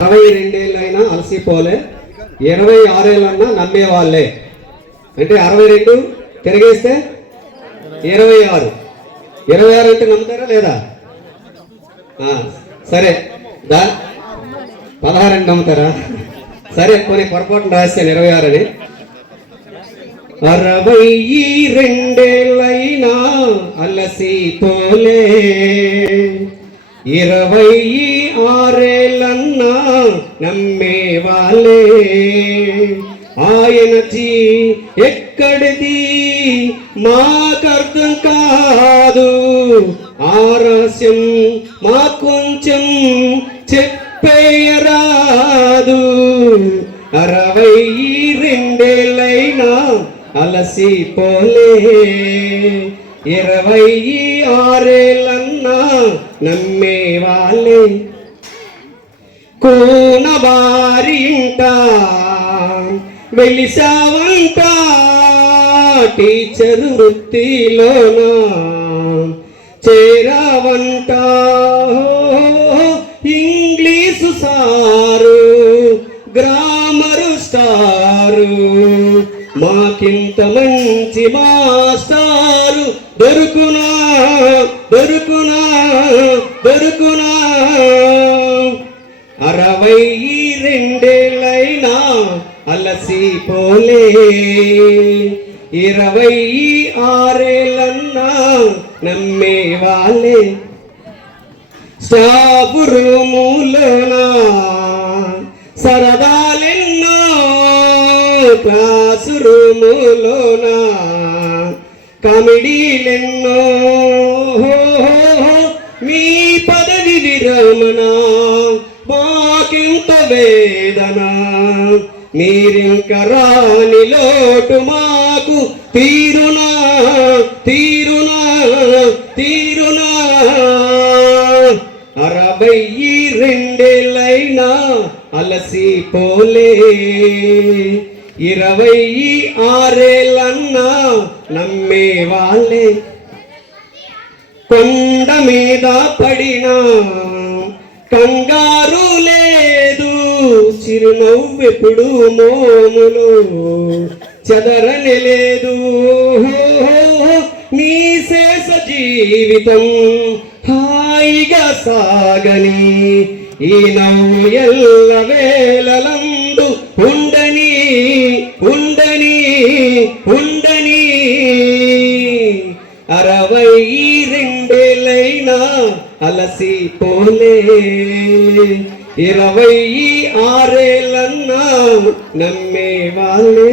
అరవై రెండేళ్ళైనా అలసిపోలే ఇరవై ఆరేళ్ళన్నా నమ్మే వాళ్ళే అంటే అరవై రెండు తిరిగేస్తే ఇరవై ఆరు. ఇరవై ఆరు అంటే నమ్ముతారా లేదా? ఆ, సరే. దా పదహారు అంటే నమ్ముతారా? సరే కొన్ని పొరపాటును రాశాను ఇరవై ఆరు అని అరవై రెండేళ్ళైనా అలసిపోలే. ఇరవై ఆరేళ్ళన్నా నమ్మే వాళ్ళే ఆయన జీ ఎక్కడిది? మాకర్థం కాదు. ఆలస్యం మా కొంచెం చెప్పేయరాదు. అరవై రెండేళ్ళైనా అలసిపోలే. ఇరవై ఆరేళ్ళన్నా నమ్మే వాళ్ళే కూనవారి వెలిసావంట టీచర్ వృత్తిలోన చేరావంట. ఇంగ్లీషు సారు గ్రామరు స్టారు మాకింత మంచి మాస్టారు. దొరుకునా దొరుకునా దొరుకునా. అరవై రెండేళ్ళైనా అలసిపోలే ఇరవై ఆరేళ్ళన్నా నమ్మే వాళ్ళే. Staff రూములోన సరదాలెన్నో class రూములోన కామెడీలెన్నో. మీ పదవి విరమణ వేదన. మీరింక రాని లోటు మాకు తీరునా తీరునా తీరునా. అరవై రెండేళ్ళైనా అలసిపోలే ఇరవై ఆరేళ్ళన్నా నమ్మే వాళ్ళే. కొండ మీద పడినా కంగారులే. చిరునవ్వెప్పుడు మోములు. చెదరని లేదు. నీ శేష జీవితం హాయిగా సాగని. ఈ నవ్వు ఎల్ల వేళలందు ఉండని ఉండని ఉండని. అరవై రెండేళ్ళైనా అలసిపోలే. ఇరవై ఆరేళ్ళన్నా నమ్మే వాళ్ళే